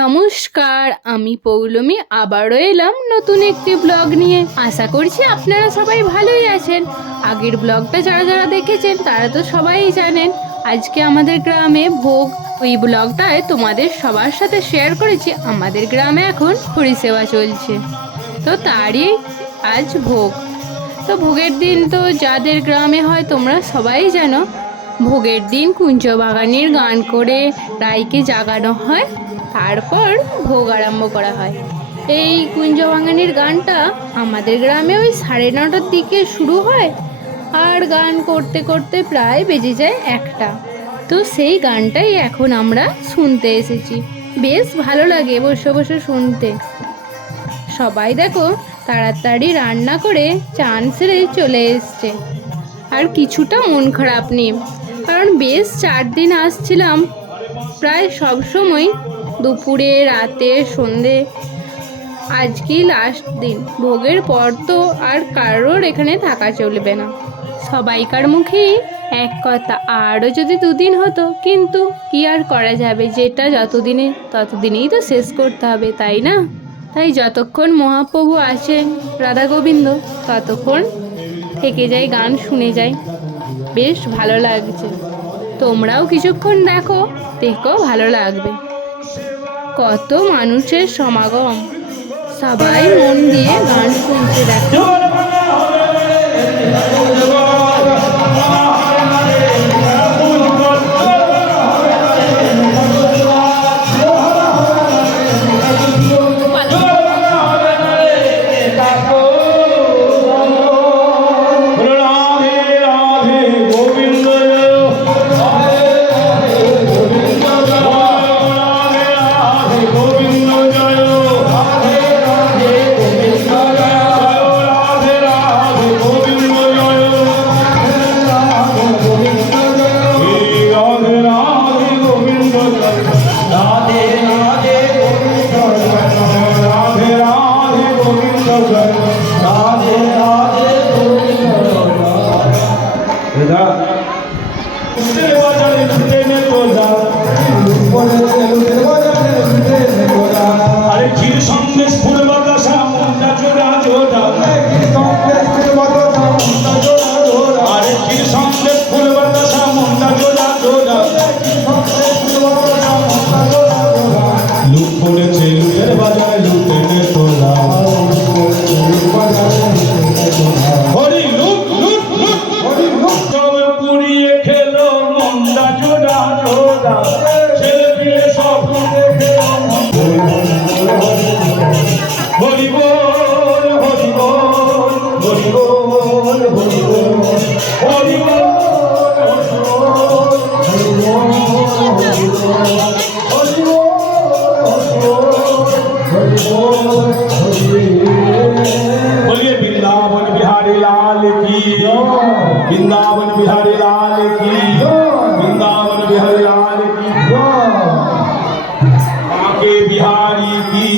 নমস্কার, আমি পৌলমী আবারও এলাম নতুন একটি ব্লগ নিয়ে। আশা করছি আপনারা সবাই ভালোই আছেন। আগের ব্লগটা যারা যারা দেখেছেন তারা তো সবাই জানেন আজকে আমাদের গ্রামে ভোগ। ওই ব্লগটায় তোমাদের সবার সাথে শেয়ার করেছি আমাদের গ্রামে এখন পরিষেবা চলছে, তো তারই আজ ভোগ। তো ভোগের দিন তো যাদের গ্রামে হয় তোমরা সবাই জানো, ভোগের দিন কুঞ্জবাগানের গান করে রাইকে জাগানো হয়, তারপর ভোগ আরম্ভ করা হয়। এই কুঞ্জবাগানের গানটা আমাদের গ্রামে ওই 9:30টার দিকে শুরু হয়, আর গান করতে করতে প্রায় বেজে যায় 1টা। তো সেই গানটাই এখন আমরা শুনতে এসেছি, বেশ ভালো লাগে বসে বসে শুনতে। সবাই দেখো তাড়াতাড়ি রান্না করে চান সেরে চলে এসছে। আর কিছুটা মন খারাপ নেই, কারণ বেশ 4 দিন আসছিলাম, প্রায় সব সময় দুপুরে রাতে সন্ধে, আজকেই লাস্ট দিন। ভোগের পর তো আর কারোর এখানে থাকা চলবে না। সবাইকার মুখেই এক কথা, আরও যদি 2 দিন হতো, কিন্তু কি আর করা যাবে, যেটা যতদিনে ততদিনেই তো শেষ করতে হবে, তাই না? তাই যতক্ষণ মহাপ্রভু আছেন রাধা গোবিন্দ ততক্ষণ থেকে যাই, গান শুনে যাই, বেশ ভালো লাগছে। তোমরাও কিছুক্ষণ দেখো, ভালো লাগবে। কত মানুষের সমাগম, সবাই মন দিয়ে গান শুনছে দেখো। बोलिए वृंदावन बिहारी लाल की, वृंदावन बिहारी लाल की, वृंदावन बिहारी लाल की, आके बिहारी की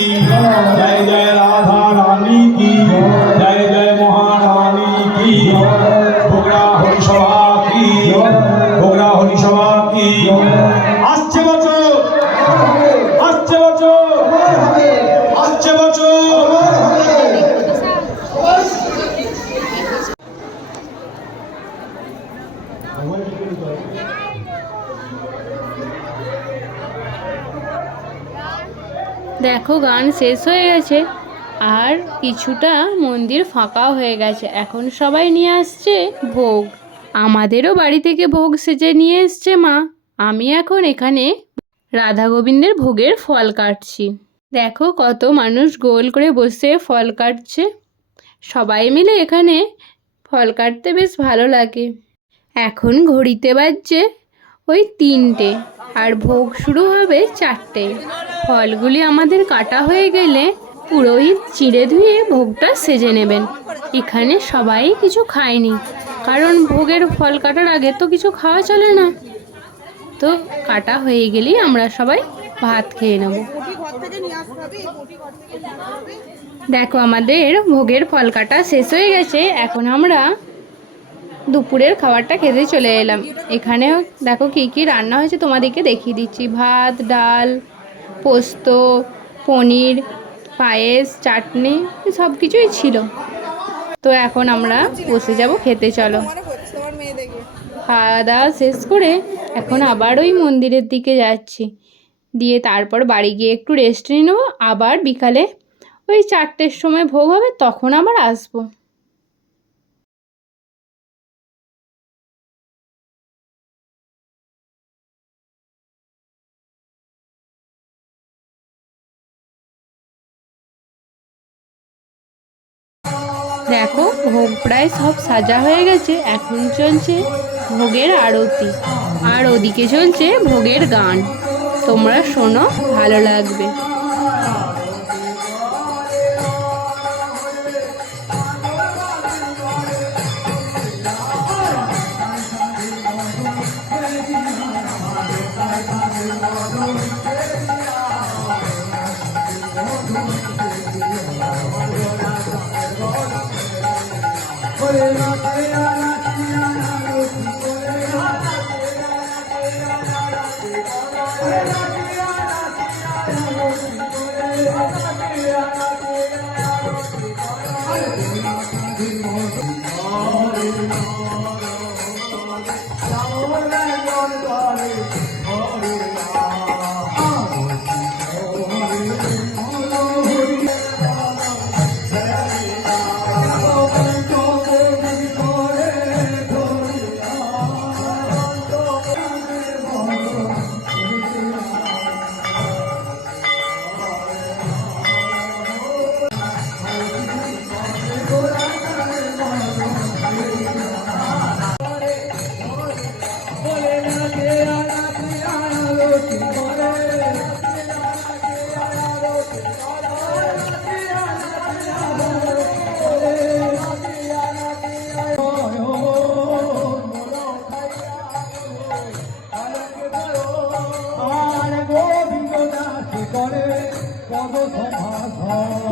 जय जय, राधा रानी की जय जय, महारानी की भोगड़ा हरि सभा की, भोगड़ा हरि सभा की। আসছে বছর, আসছে বছর, আসছে বছর। দেখো গান শেষ হয়ে গেছে, আর কিছুটা মন্দির ফাঁকাও হয়ে গেছে। এখন সবাই নিয়ে আসছে ভোগ, আমাদেরও বাড়ি থেকে ভোগ সেজে নিয়ে এসছে মা। আমি এখন এখানে রাধা গোবিন্দের ভোগের ফল কাটছি। দেখো কত মানুষ গোল করে বসে ফল কাটছে, সবাই মিলে এখানে ফল কাটতে বেশ ভালো লাগে। এখন ঘড়িতে বাজছে ওই 3টে, আর ভোগ শুরু হবে 4টে। ফলগুলি আমাদের কাটা হয়ে গেলে পুরোহিত চিড়ে ধুয়ে ভোগটা সেজে নেবেন। এখানে সবাই কিছু খায়নি, কারণ ভোগের ফল কাটার আগে তো কিছু খাওয়া চলে না। তো কাটা হয়ে গেলেই আমরা সবাই ভাত খেয়ে নেব। দেখো আমাদের ভোগের ফল কাটা শেষ হয়ে গেছে, এখন আমরা দুপুরের খাবারটা খেতে চলে এলাম। এখানে দেখো কি কি রান্না হয়েছে তোমাদেরকে দেখিয়ে দিচ্ছি। ভাত, ডাল, পোস্ত, পনির, পায়েস, চাটনি সব কিছুই ছিল। তো এখন আমরা বসে যাব খেতে, চলো। খাওয়া দাওয়া শেষ করে এখন আবার ওই মন্দিরের দিকে যাচ্ছি, দিয়ে তারপর বাড়ি গিয়ে একটু রেস্ট নিয়ে নেবো। আবার বিকালে ওই 4টের সময় ভোগ হবে, তখন আবার আসবো। দেখো ভোগ প্রায় সব সাজা হয়ে গেছে, এখন চলছে ভোগের আরতি, আর ওদিকে চলছে ভোগের গান। তোমরা শোনো, ভালো লাগবে।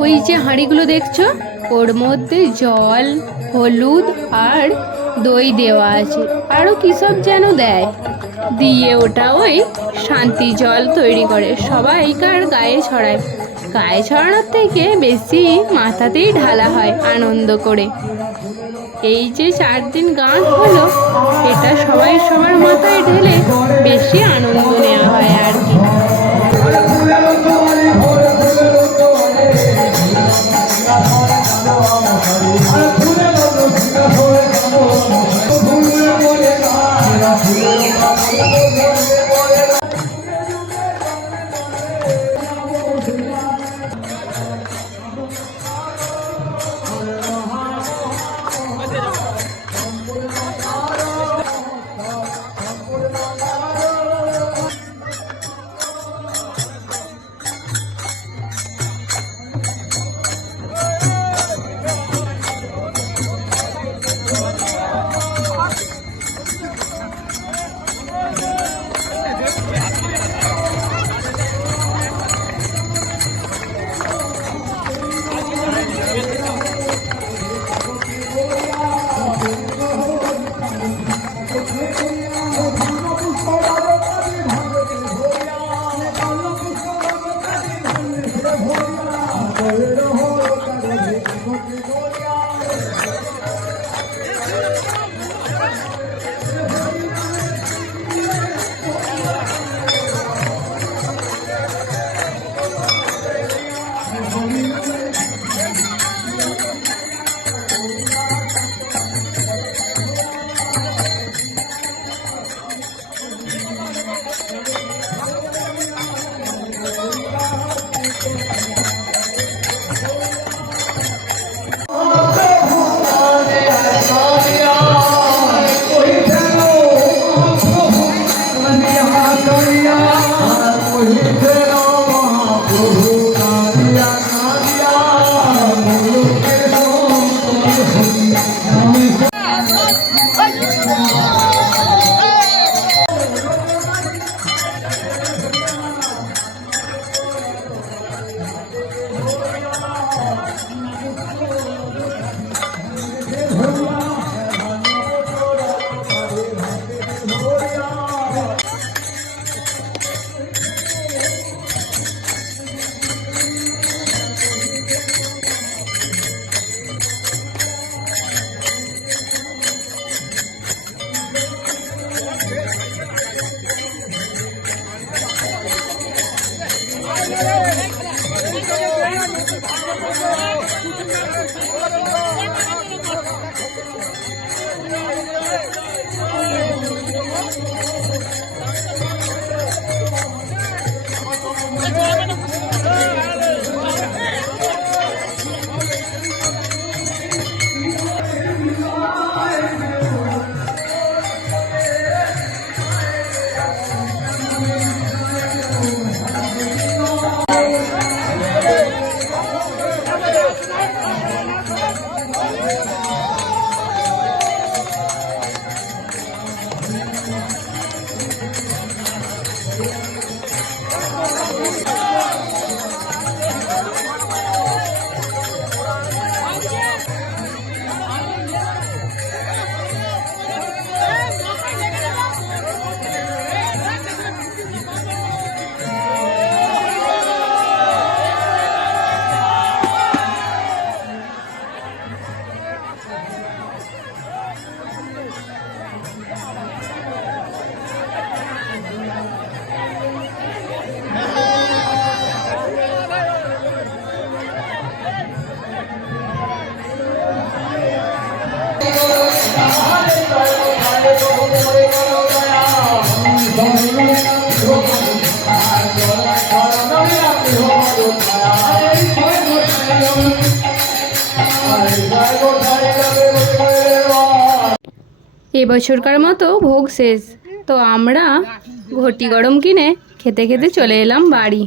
ওই যে হাঁড়িগুলো দেখছো, ওর মধ্যে জল, হলুদ আর দই দেওয়া আছে, আরও কী সব যেন দেয়, দিয়ে ওটা ওই শান্তি জল তৈরি করে সবাইকার গায়ে ছড়ায়। গায়ে ছড়ানোর থেকে বেশি মাথাতেই ঢালা হয় আনন্দ করে। এই যে 4 দিন গান হলো, এটা সবাই সবার মাথায় ঢেলে বেশি আনন্দ নেওয়া হয় আর কি। এবছরকার মতো ভোগ শেষ, তো আমরা ঘটি গরম কিনে খেতে খেতে চলে এলাম বাড়ি।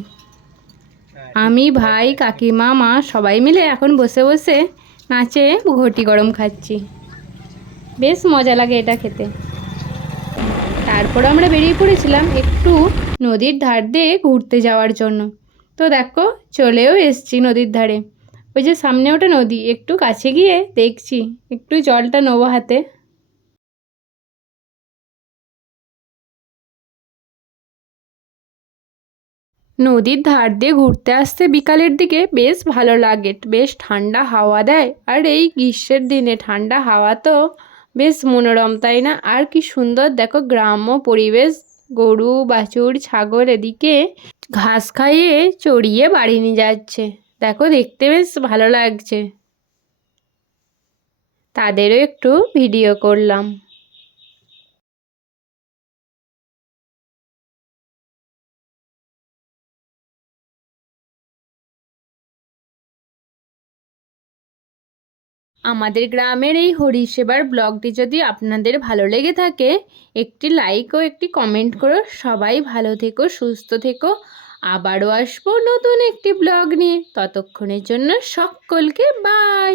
আমি, ভাই, কাকিমা, মা সবাই মিলে এখন বসে বসে নাচে ঘটি গরম খাচ্ছি। বেশ মজা লাগে এটা খেতে। তারপর আমরা বেরিয়ে পড়েছিলাম একটু নদীর ধার দিয়ে ঘুরতে যাওয়ার জন্য। তো দেখো চলেও এসছি নদীর ধারে। ওই যে সামনে ওটা নদী, একটু কাছে গিয়ে দেখছি, একটু জলটা নেবো হাতে। নদীর ধার দিয়ে ঘুরতে আসতে বিকালের দিকে বেশ ভালো লাগে, বেশ ঠান্ডা হাওয়া দেয়। আর এই গ্রীষ্মের দিনে ঠান্ডা হাওয়া তো বেশ মনোরম, তাই না? আর কি সুন্দর দেখো গ্রাম্য পরিবেশ। গরু, বাছুর, ছাগল এদিকে ঘাস খাইয়ে চড়িয়ে বাড়ি নিয়ে যাচ্ছে। দেখো দেখতে বেশ ভালো লাগছে। তাদেরও একটু ভিডিও করলাম। আমাদের গ্রামের এই হরিসেবার ব্লগটি যদি আপনাদের ভালো লেগে থাকে, একটি লাইক ও একটি কমেন্ট করো। সবাই ভালো থেকো, সুস্থ থেকো। আবারও আসবো নতুন একটি ব্লগ নিয়ে। ততক্ষণের জন্য সকলকে বাই।